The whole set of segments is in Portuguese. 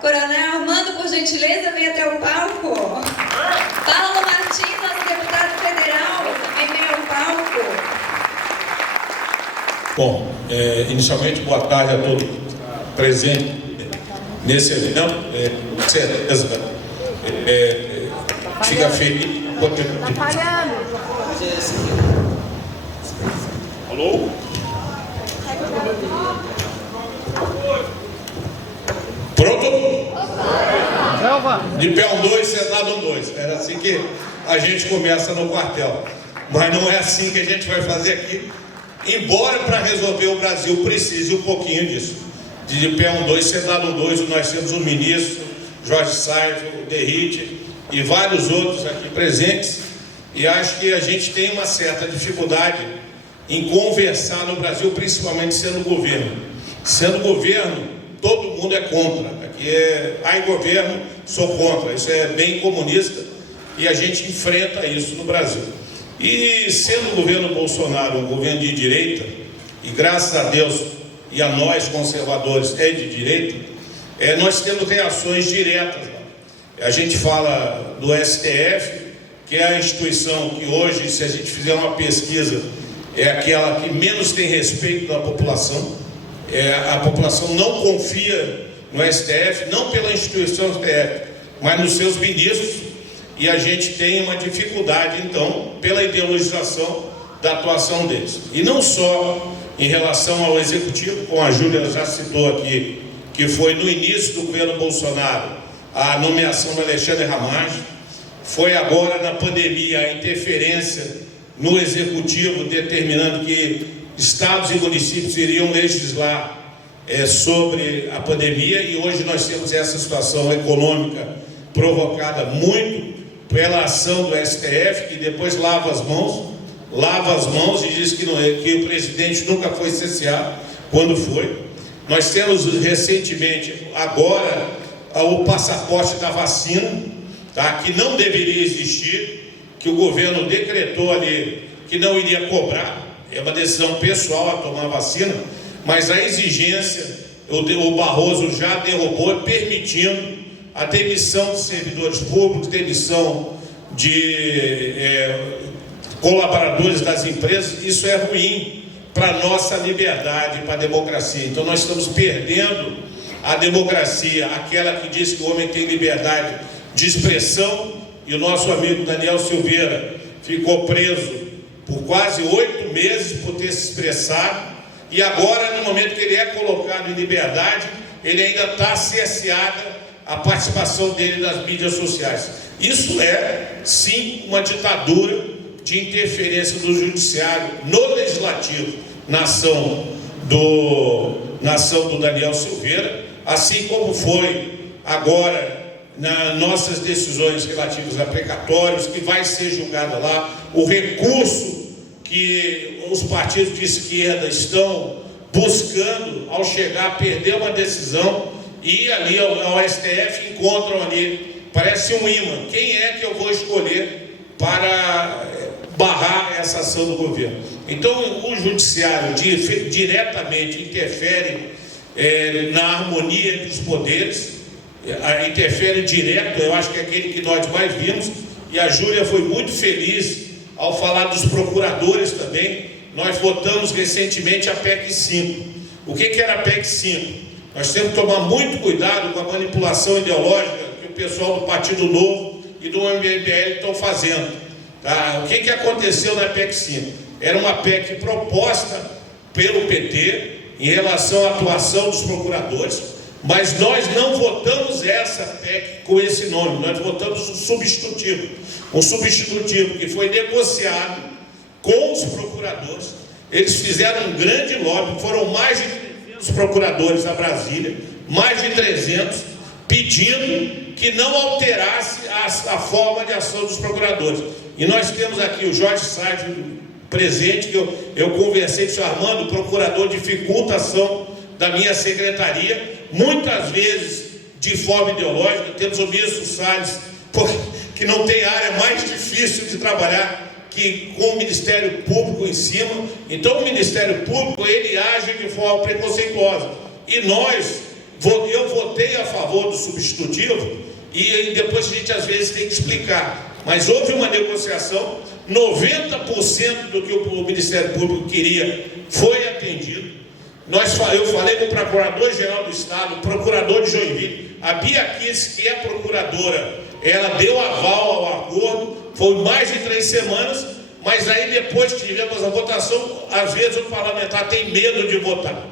Coronel Armando, por gentileza, vem até o palco. Paulo Martins, nosso deputado federal, também vem ao palco. Bom, inicialmente, boa tarde a todos presentes nesse evento. Com certeza, fica feliz. Alô? Pronto? De pé 2, sentado 2. Era assim que a gente começa no quartel. Mas não é assim que a gente vai fazer aqui. Embora para resolver o Brasil precise um pouquinho disso. De pé 2, sentado 2, nós temos o ministro Jorge Sainz, o Derrite e vários outros aqui presentes. E acho que a gente tem uma certa dificuldade em conversar no Brasil, principalmente sendo governo. Sendo governo, todo mundo é contra. Aqui ai governo, sou contra. Isso é bem comunista e a gente enfrenta isso no Brasil. E sendo o governo Bolsonaro um governo de direita, e graças a Deus e a nós conservadores é de direita, nós temos reações diretas. A gente fala do STF, que é a instituição que hoje, se a gente fizer uma pesquisa, é aquela que menos tem respeito da população. A população não confia no STF, não pela instituição STF, mas nos seus ministros, e a gente tem uma dificuldade, então, pela ideologização da atuação deles. E não só em relação ao Executivo, como a Júlia já citou aqui, que foi no início do governo Bolsonaro, a nomeação do Alexandre Ramagem, foi agora na pandemia a interferência no Executivo, determinando que estados e municípios iriam legislar sobre a pandemia, e hoje nós temos essa situação econômica provocada muito pela ação do STF, que depois lava as mãos e diz que o presidente nunca foi cesseado, quando foi. Nós temos recentemente, agora, o passaporte da vacina, tá, que não deveria existir, que o governo decretou ali que não iria cobrar, é uma decisão pessoal a tomar a vacina, mas a exigência, o Barroso já derrubou, permitindo a demissão de servidores públicos, demissão de colaboradores das empresas. Isso é ruim para a nossa liberdade, para a democracia. Então nós estamos perdendo a democracia, aquela que diz que o homem tem liberdade de expressão, e o nosso amigo Daniel Silveira ficou preso por quase 8 meses por ter se expressado, e agora, no momento que ele é colocado em liberdade, ele ainda está cerceada a participação dele nas mídias sociais. Isso é, sim, uma ditadura de interferência do judiciário no legislativo, na ação do Daniel Silveira, assim como foi agora nas nossas decisões relativas a precatórios, que vai ser julgada lá, o recurso que os partidos de esquerda estão buscando ao chegar a perder uma decisão, e ali ao STF encontram ali, parece um imã, quem é que eu vou escolher para barrar essa ação do governo. Então o judiciário diretamente interfere na harmonia entre os poderes, interfere direto, eu acho que é aquele que nós mais vimos, e a Júlia foi muito feliz ao falar dos procuradores também. Nós votamos recentemente a PEC 5. O que era a PEC 5? Nós temos que tomar muito cuidado com a manipulação ideológica que o pessoal do Partido Novo e do MBL estão fazendo. Tá? O que aconteceu na PEC 5? Era uma PEC proposta pelo PT em relação à atuação dos procuradores, mas nós não votamos essa PEC com esse nome, nós votamos um substitutivo que foi negociado com os procuradores. Eles fizeram um grande lobby, foram mais de 300 procuradores a Brasília, mais de 300, pedindo que não alterasse a forma de ação dos procuradores. E nós temos aqui o Jorge Sainz presente, que eu conversei com o senhor Armando, o procurador dificulta a ação da minha secretaria, muitas vezes de forma ideológica. Temos o ministro Salles, que não tem área mais difícil de trabalhar que com o Ministério Público em cima. Então o Ministério Público, ele age de forma preconceituosa, e nós eu votei a favor do substitutivo e depois a gente às vezes tem que explicar. Mas houve uma negociação, 90% do que o Ministério Público queria foi atendido. Eu falei com o Procurador-Geral do Estado, o Procurador de Joinville, a Bia Kiss, que é procuradora, ela deu aval ao acordo, foi mais de 3 semanas, mas aí depois que tivemos a votação, às vezes o parlamentar tem medo de votar.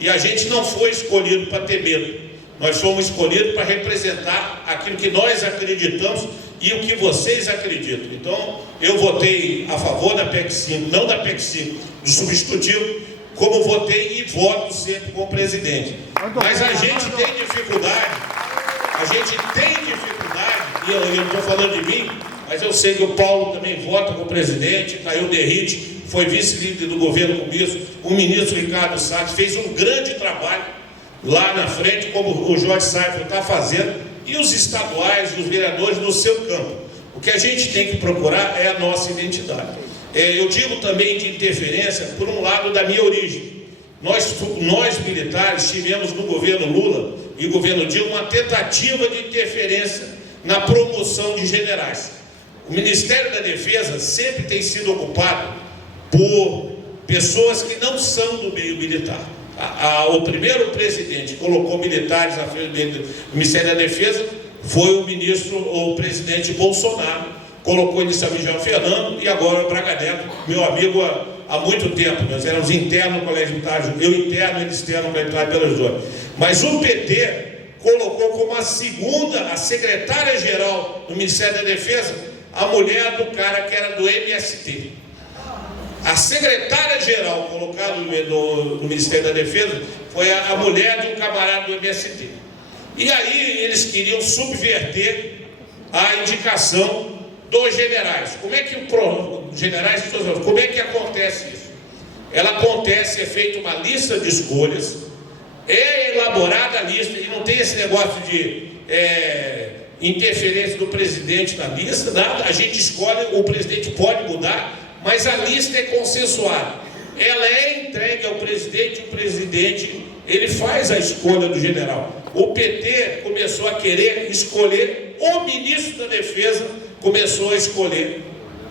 E a gente não foi escolhido para ter medo, nós fomos escolhidos para representar aquilo que nós acreditamos e o que vocês acreditam. Então, eu votei a favor da PEC 5, não da PEC 5, do substitutivo, como votei e voto sempre com o presidente. Mas a gente tem dificuldade, e eu não estou falando de mim, mas eu sei que o Paulo também vota com o presidente, Caio Derrite, foi vice-líder do governo comigo, o ministro Ricardo Salles fez um grande trabalho lá na frente, como o Jorge Saifert está fazendo, e os estaduais e os vereadores no seu campo. O que a gente tem que procurar é a nossa identidade. Eu digo também de interferência, por um lado, da minha origem. Nós militares tivemos no governo Lula e governo Dilma uma tentativa de interferência na promoção de generais. O Ministério da Defesa sempre tem sido ocupado por pessoas que não são do meio militar. O primeiro presidente que colocou militares à frente do Ministério da Defesa foi o presidente Bolsonaro. Colocou em São Miguel Fernando e agora o Braga Neto, meu amigo há muito tempo. Nós éramos internos no Colégio Militar, eu interno, ele externo no Colégio Militar de Belo Horizonte. Mas o PT colocou como a segunda, a secretária-geral do Ministério da Defesa, a mulher do cara que era do MST. A secretária-geral colocada no Ministério da Defesa foi a mulher de um camarada do MST. E aí eles queriam subverter a indicação dos generais. Como é que como é que acontece isso? Ela acontece, é feita uma lista de escolhas, é elaborada a lista, e não tem esse negócio de interferência do presidente na lista, nada. A gente escolhe, o presidente pode mudar, mas a lista é consensuada. Ela é entregue ao presidente, o presidente ele faz a escolha do general. O PT começou a querer escolher o ministro da Defesa,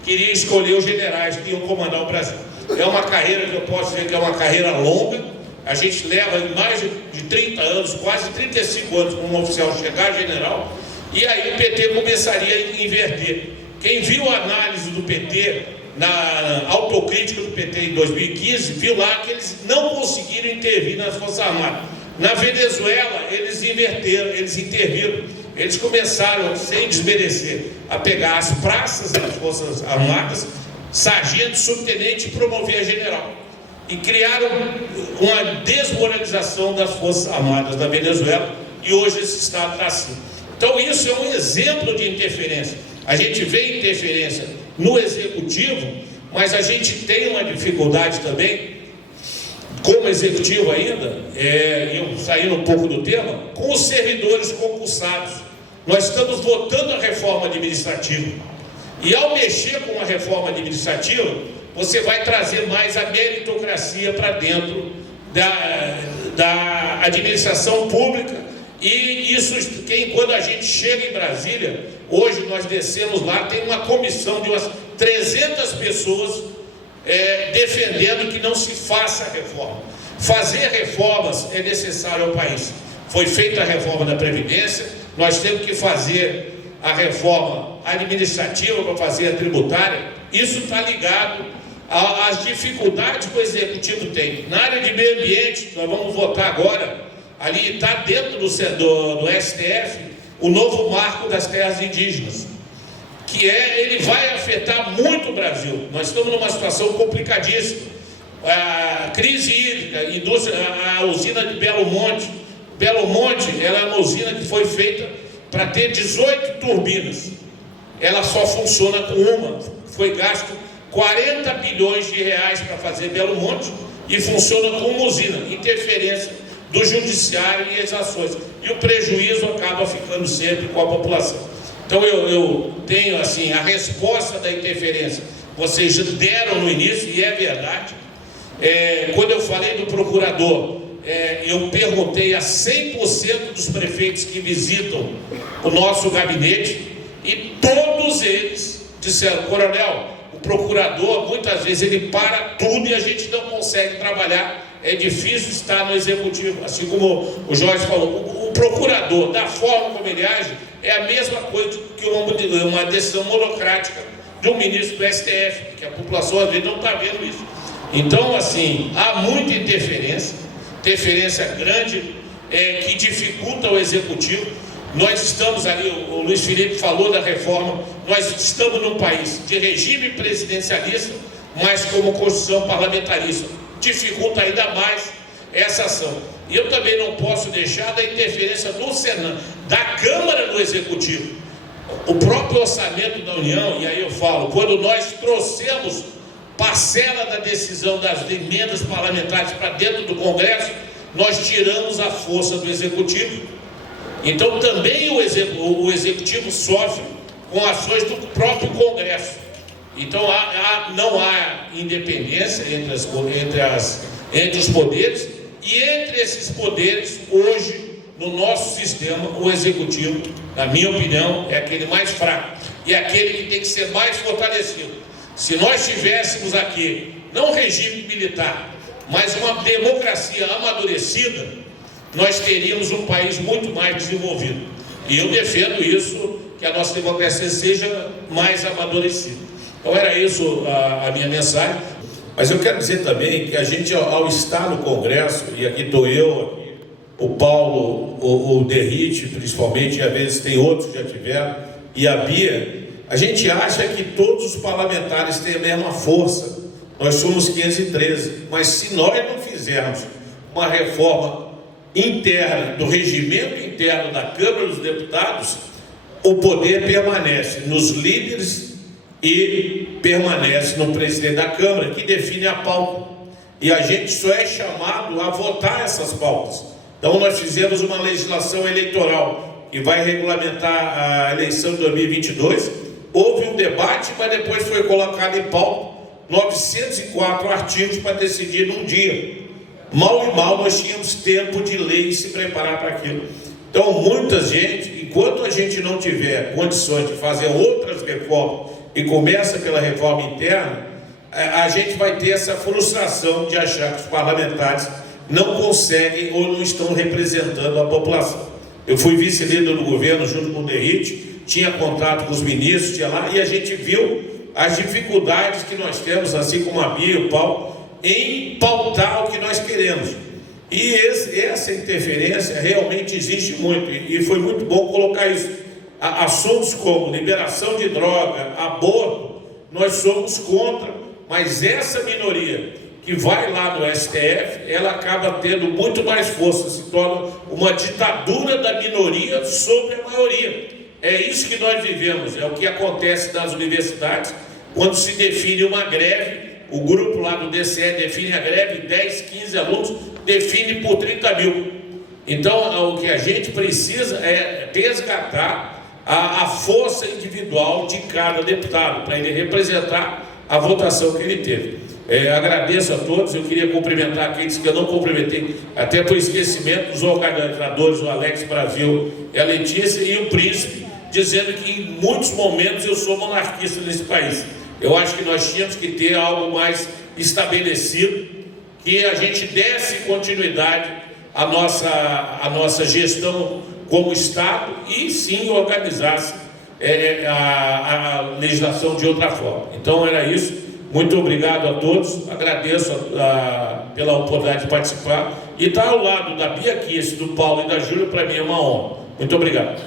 queria escolher os generais que iam comandar o Brasil. É uma carreira que eu posso dizer que é uma carreira longa. A gente leva mais de 30 anos, quase 35 anos, como um oficial chegar a general, e aí o PT começaria a inverter. Quem viu a análise do PT, na autocrítica do PT em 2015, viu lá que eles não conseguiram intervir nas Forças Armadas. Na Venezuela, eles interviram. Eles começaram, sem desmerecer, a pegar as praças das Forças Armadas, sargento, subtenente, e promover a general. E criaram uma desmoralização das Forças Armadas da Venezuela, e hoje esse Estado está assim. Então isso é um exemplo de interferência. A gente vê interferência no Executivo, mas a gente tem uma dificuldade também, como Executivo ainda, eu saindo um pouco do tema, com os servidores concursados. Nós estamos votando a reforma administrativa. E ao mexer com a reforma administrativa, você vai trazer mais a meritocracia para dentro da administração pública. E isso, quando a gente chega em Brasília, hoje nós descemos lá, tem uma comissão de umas 300 pessoas defendendo que não se faça a reforma. Fazer reformas é necessário ao país. Foi feita a reforma da Previdência, nós temos que fazer a reforma administrativa para fazer a tributária. Isso está ligado às dificuldades que o Executivo tem. Na área de meio ambiente, nós vamos votar agora, ali está dentro do STF, o novo marco das terras indígenas, que ele vai afetar muito o Brasil. Nós estamos numa situação complicadíssima. A crise hídrica, a usina de Belo Monte. Belo Monte, ela é uma usina que foi feita para ter 18 turbinas. Ela só funciona com uma. Foi gasto 40 bilhões de reais para fazer Belo Monte e funciona com uma usina. Interferência do judiciário e as ações. E o prejuízo acaba ficando sempre com a população. Então eu tenho assim, a resposta da interferência. Vocês deram no início, e é verdade. Quando eu falei do procurador, eu perguntei a 100% dos prefeitos que visitam o nosso gabinete e todos eles disseram: coronel, o procurador muitas vezes ele para tudo e a gente não consegue trabalhar, é difícil estar no executivo. Assim como o Jorge falou, o procurador, da forma como ele age, é a mesma coisa que uma decisão monocrática de um ministro do STF, que a população às vezes não está vendo isso. Então, assim, há muita interferência grande, que dificulta o executivo. Nós estamos ali, o Luiz Felipe falou da reforma, nós estamos num país de regime presidencialista, mas como Constituição parlamentarista, dificulta ainda mais essa ação. E eu também não posso deixar da interferência do Senado, da Câmara do Executivo. O próprio orçamento da União, e aí eu falo, quando nós trouxemos parcela da decisão das emendas parlamentares para dentro do Congresso, nós tiramos a força do Executivo. Então também o Executivo sofre com ações do próprio Congresso. Então não há independência entre os poderes, e entre esses poderes, hoje, no nosso sistema, o Executivo, na minha opinião, é aquele mais fraco e é aquele que tem que ser mais fortalecido. Se nós tivéssemos aqui, não um regime militar, mas uma democracia amadurecida, nós teríamos um país muito mais desenvolvido. E eu defendo isso, que a nossa democracia seja mais amadurecida. Então era isso a minha mensagem. Mas eu quero dizer também que a gente, ao estar no Congresso, e aqui estou eu, o Paulo, o Derrite, principalmente, e às vezes tem outros que já tiveram, e a Bia, a gente acha que todos os parlamentares têm a mesma força. Nós somos 513, mas se nós não fizermos uma reforma interna, do regimento interno da Câmara dos Deputados, o poder permanece nos líderes e permanece no presidente da Câmara, que define a pauta. E a gente só é chamado a votar essas pautas. Então nós fizemos uma legislação eleitoral que vai regulamentar a eleição de 2022. Houve um debate, mas depois foi colocado em pauta 904 artigos para decidir num dia. Mal e mal nós tínhamos tempo de ler e se preparar para aquilo. Então muita gente, enquanto a gente não tiver condições de fazer outras reformas, e começa pela reforma interna, a gente vai ter essa frustração de achar que os parlamentares não conseguem ou não estão representando a população. Eu fui vice-líder do governo junto com o Derrite, tinha contato com os ministros, tinha lá, e a gente viu as dificuldades que nós temos, assim como a Bia e o Paulo, em pautar o que nós queremos. E essa interferência realmente existe muito, e foi muito bom colocar isso. Assuntos como liberação de droga, aborto, nós somos contra, mas essa minoria que vai lá no STF, ela acaba tendo muito mais força, se torna uma ditadura da minoria sobre a maioria. É isso que nós vivemos, é o que acontece nas universidades, quando se define uma greve, o grupo lá do DCE define a greve, 10, 15 alunos, define por 30 mil. Então, o que a gente precisa é resgatar a força individual de cada deputado, para ele representar a votação que ele teve. Agradeço a todos, eu queria cumprimentar aqueles que eu não cumprimentei, até por esquecimento dos organizadores, o Alex Brasil e a Letícia, e o Príncipe, dizendo que em muitos momentos eu sou monarquista nesse país. Eu acho que nós tínhamos que ter algo mais estabelecido, que a gente desse continuidade à nossa gestão como Estado e sim organizasse a legislação de outra forma. Então era isso, muito obrigado a todos, agradeço pela oportunidade de participar, e estar ao lado da Bia Kiss, do Paulo e da Júlia, para mim é uma honra. Muito obrigado.